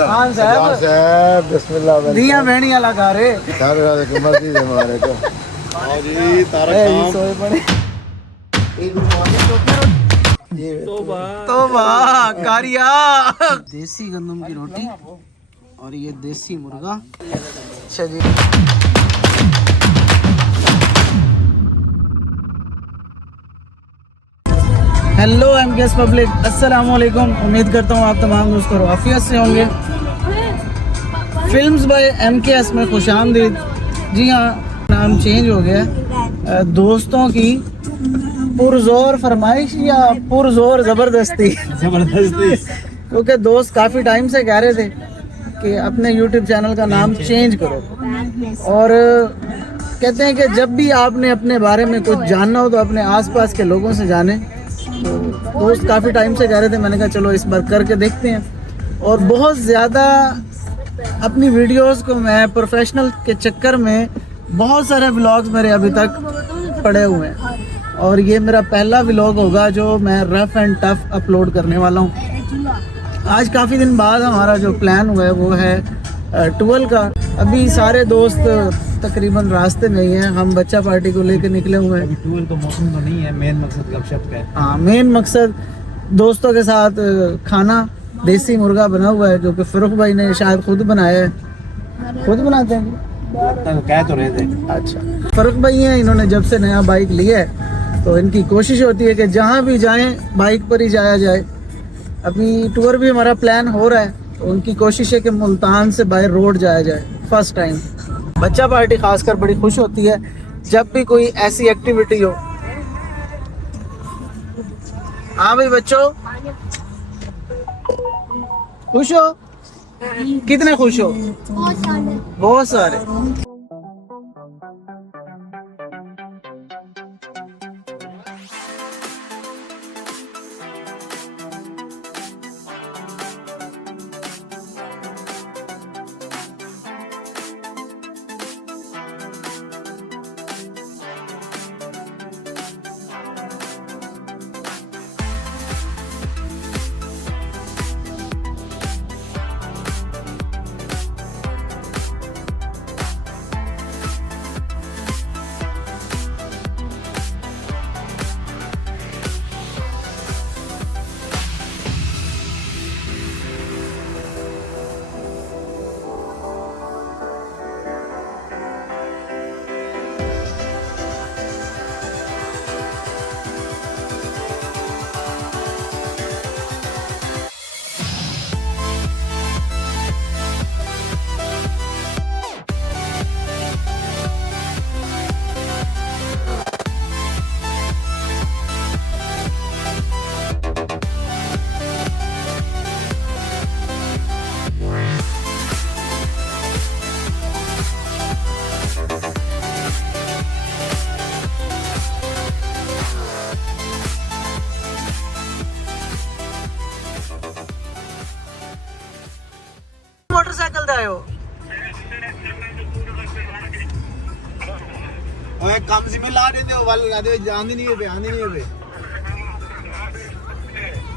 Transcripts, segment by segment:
हाँ साहब बिस्मिल्लाह दिया बहनियां लगा रहे सारे रात की मर्जी से मारे को आओ जी तारक शाम सोए पड़े तो वाह कारिया देसी गंदम की रोटी और ये देसी मुर्गा। अच्छा जी हेलो एमकेएस पब्लिक, अस्सलाम वालेकुम। उम्मीद करता हूँ आप तमाम दोस्त और आफियत से होंगे। फिल्म्स बाय एमकेएस में खुशामदीद। जी हाँ, नाम चेंज हो गया है। दोस्तों की पुरजोर फरमाइश या पुरजोर ज़बरदस्ती क्योंकि दोस्त काफ़ी टाइम से कह रहे थे कि अपने यूट्यूब चैनल का नाम चेंज करो, और कहते हैं कि जब भी आपने अपने बारे में कुछ जानना हो तो अपने आसपास के लोगों से जाने। तो दोस्त काफ़ी टाइम से कह रहे थे, मैंने कहा चलो इस बार करके देखते हैं। और बहुत ज़्यादा अपनी वीडियोस को मैं प्रोफेशनल के चक्कर में बहुत सारे व्लॉग्स मेरे अभी तक पड़े हुए हैं, और ये मेरा पहला व्लॉग होगा जो मैं रफ़ एंड टफ़ अपलोड करने वाला हूँ। आज काफ़ी दिन बाद हमारा जो प्लान हुआ है वो है 12 का। अभी सारे दोस्त तकरीबन रास्ते में ही हैं, हम बच्चा पार्टी को लेकर निकले हुए हैं। 12 तो मौसम तो नहीं है, मेन मकसद गपशप का है। हाँ, मेन मकसद दोस्तों के साथ खाना। देसी मुर्गा बना हुआ है जो कि फरुख भाई ने शायद खुद बनाया है। खुद बनाते हैं, कह तो रहे थे। अच्छा, फरुख भाई हैं, इन्होंने जब से नया बाइक लिया है तो इनकी कोशिश होती है कि जहाँ भी जाएं बाइक पर ही जाया जाए। अभी टूर भी हमारा प्लान हो रहा है, तो उनकी कोशिश है कि मुल्तान से बाय रोड जाया जाए फर्स्ट टाइम। बच्चा पार्टी खासकर बड़ी खुश होती है जब भी कोई ऐसी एक्टिविटी हो। हाँ भाई बच्चों, खुश हो? कितने खुश हो? बहुत सारे। मोटरसाइकिल दे आयो ओए कम से मिला दे दो वाल लगा दे, आंधी नहीं है, आंधी नहीं है।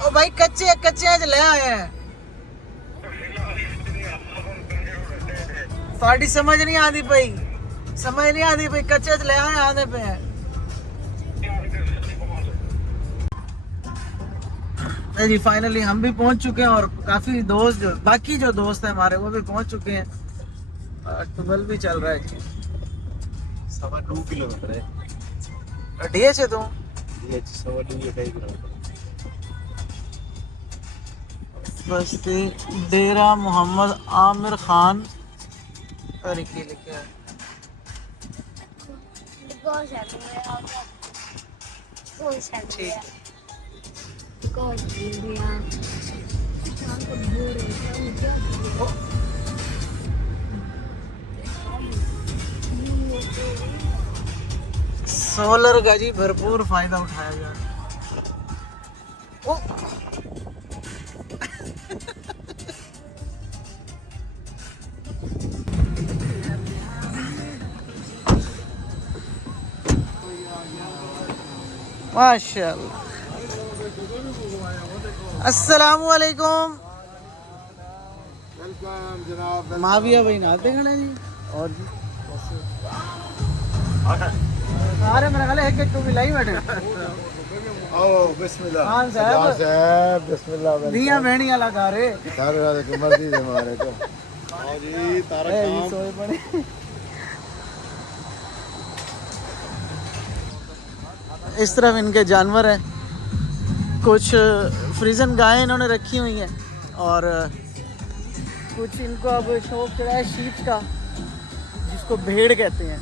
ओ भाई कच्चे कच्चे आज ले आए हैं, थोड़ी समझ नहीं आती भाई, समझ नहीं आती भाई, कच्चे ले आए आने पे हैं। जी फाइनली हम भी पहुंच चुके हैं, और काफी दोस्त जो बाकी जो दोस्त हैं हमारे वो भी पहुंच चुके हैं। 12 भी चल रहा है, 2 किलोमीटर है। डीएच है तो ये 2.5 किलोमीटर। बस्ती डेरा मोहम्मद आमिर खान और लिखे है। ठीक, सोलर का जी भरपूर फायदा उठाया जा रहा है। माशाल्लाह। अस्सलामुअलैकुम। वेलकम जनाब। माविया भाई नहाते खड़े जी। और जी सारे मेरे ख्याल एक टू मिलाई बैठे। आओ बिस्मिल्लाह। खान साहब साहब बिस्मिल्लाह। दिया भेड़िया लगा रे सारे रात की मर्जी से हमारे को। आओ जी तारा काम। सोए पड़े। इस तरफ इनके जानवर हैं, कुछ फ्रीजन गायें इन्होंने रखी हुई हैं और कुछ इनको अब शौक चढ़ा है शीप का, जिसको भेड़ कहते हैं।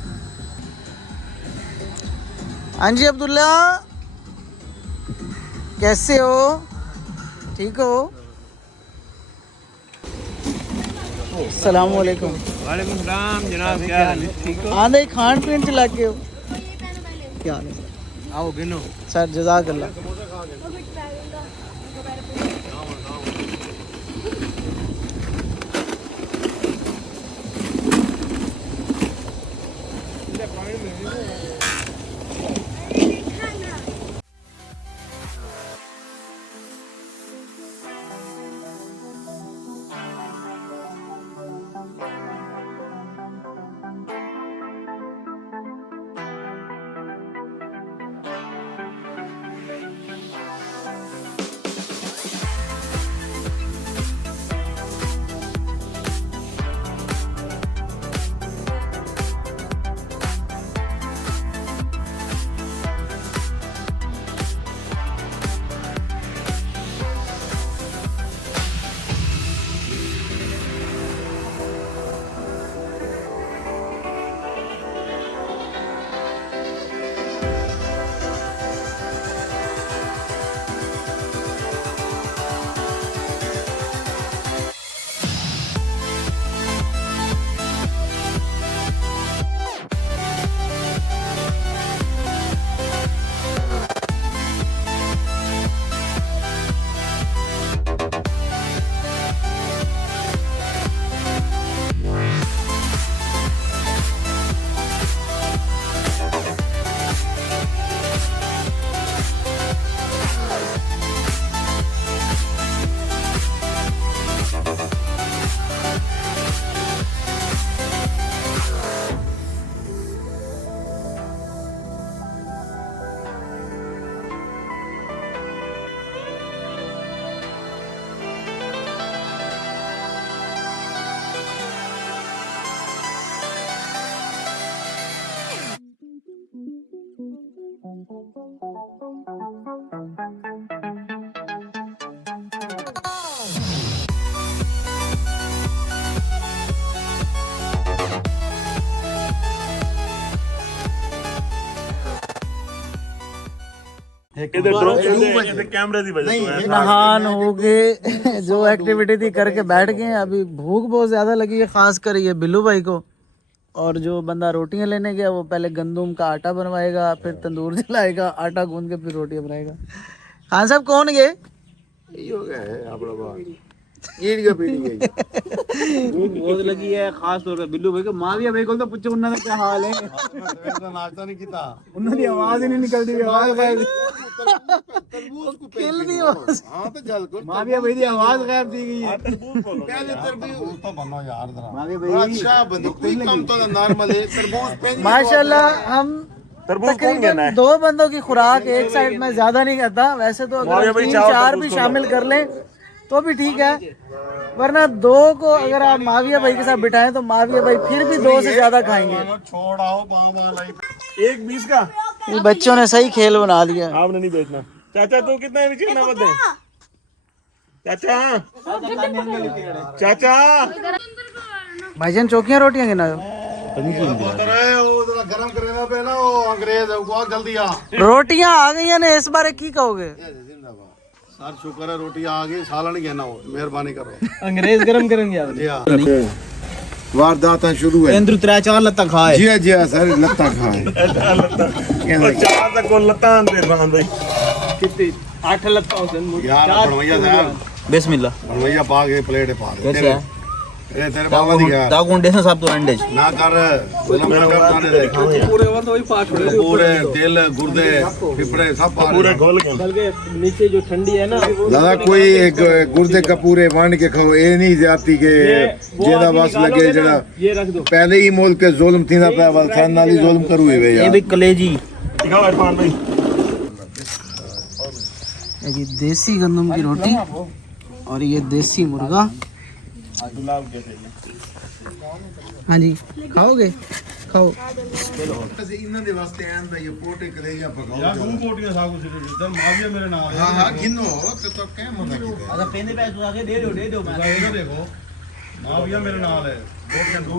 हाँ जी अब्दुल्ला, कैसे हो? ठीक हो? अस्सलाम वालेकुम। वालेकुम सलाम जनाब, क्या हाल है? ठीक हो? आंधे खान पीन च लग गए हो? क्या हाल है आओ गिनो। सर? जज़ाकल्लाह। कैमरे दी वजह से नहान हो गए, जो एक्टिविटी थी करके बैठ गए हैं। अभी भूख बहुत ज़्यादा लगी है, ख़ास कर ये बिल्लू भाई को। और जो बंदा रोटियां लेने गया वो पहले गंदम का आटा बनवाएगा, फिर तंदूर जलाएगा, आटा गूंद के फिर रोटियां बनाएगा। खान साहब कौन गए? ये हो गया है अपना बात। ईद का पीड़ी है। भूख बहुत लगी है, खास तौर पे बिल्लू भाई को। माविया भाई को तो पूछो उन्होंने क्या हाल है। नाश्ता नहीं किया। उन्होंने आवाज ही नहीं निकलती। आवाज तरबूज को खेल दी आवाज। हां तो जल को माविया भाई की आवाज गायब दी गई है। पहले तरबूज तो बनो यार जरा। माविया भाई अच्छा बंदूक कोई कम तो नॉर्मल है। तरबूज पे माशाल्लाह हम तकरीबन 2 बंदों की खुराक एक साइड में ज्यादा नहीं करता। वैसे तो अगर 3-4 भी शामिल कर लें तो भी ठीक है, वरना 2 को अगर आप माविया भाई के साथ बिठाएं तो माविया भाई फिर भी 2 से ज्यादा खाएंगे। छोड़ आओ बाबा लाइफ 1:20 का ये बच्चों ने सही खेल बना दिया। आपने नहीं बेचना। चाचा तू कितना बेची ना बदे? चाचा चाचा भाईजान चौकियां रोटियां गिनाओ। वो जरा गरम करना पे ना वो अंग्रेज वो जल्दी आ। रोटियां आ गई ने, इस बारे की कहोगे? सर शुक्र है रोटी आ गई, साला नहीं कहना हो, मेहरबानी करो। अंग्रेज गरम करेंगे जी हां वारदात शुरू है। इंद्र 3-4 लत्ता खाए। जी जी सर लत्ता खाए। चार तक को लत्ता दे बांध भाई कितनी 8 लत्ता होते यार बनवैया साहब बिस्मिल्लाह। बनवैया पा के प्लेट पा दे। कैसे है? ये तेरे बाबा दी यार तागुंडे से सब तो अंडे ना कर जुल्म ना कर ताने दे पूरे वर तो वही पास पूरे दिल गुर्दे फिफड़े सब पूरे खोल के बल्कि नीचे जो ठंडी है ना दादा कोई एक गुर्दे का पूरे वंड के खाओ ये नहीं जाती के जेदा बस लगे जड़ा ये रख दो पहले ही मुल्क के जुल्म थींदा पे वाल सन नाली जुल्म करू है ये यार भी कलेजी दिखाओ इरफान भाई ये देसी गंदम की रोटी और ये देसी मुर्गा। हाँ जी खाओगे खाओ ਅਸੀਂ ਇਹਨਾਂ ਦੇ ਵਾਸਤੇ ਆਂਦਾ ਇਹ ਪੋਟੇ ਕਲੇਜਾ ਪਕਾਓ यार तुम कोटियां साग कुछ इधर माविया मेरे नाल है ਹਾਂ ਹਾਂ ਕਿੰਨੋ ਤੇ ਤਾਂ ਕਹਿ ਮਤਾ ਕੀਤਾ अगर पेंदे पैसे आके दे दो मैं इधर देखो माविया मेरे नाल है कोटियां दू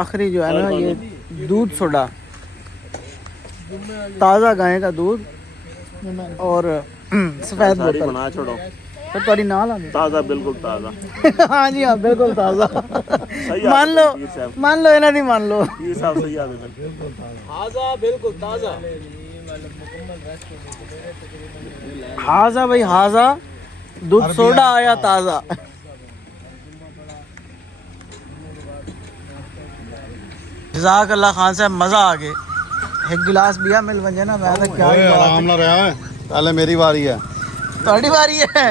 आखिरी जो है ना ये दूध सोडा ताज़ा गाय का दूध और सफ़ेद बोतल बना छोड़ो फिर थोड़ी नाल आ ताजा बिल्कुल ताजा हाँ जी हाँ बिल्कुल ताज़ा मान लो इन्हें नहीं मान लो ये सब सही आ गए ताज़ा बिल्कुल ताज़ा हाजा भाई हाजा दूध सोडा आया ताज़ा जज़ाकल्लाह खान साहब मज़ा आ गया एक गिलास पिया मिल वजे ना मैं तो क्या ही बात ਆਰਾਮ ਨਾਲ ਰਿਹਾ ਪਹਿਲੇ ਮੇਰੀ ਵਾਰੀ ਹੈ थोड़ी बारी है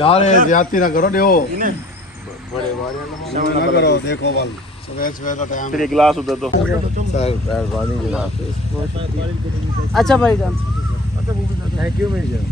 यार ये ज्यादती ना करो दियो बड़े वारे ना करो देखो बल सवेरे सवेरे का टाइम फिर एक गिलास उधर दो सर मेहरबानी जनाब अच्छा भाई जान थैंक यू मेरी जान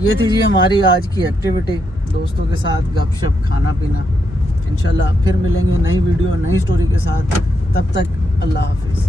ये थी जी हमारी आज की एक्टिविटी दोस्तों के साथ गपशप खाना पीना। इंशाल्लाह फिर मिलेंगे नई वीडियो नई स्टोरी के साथ, तब तक अल्लाह हाफिज़।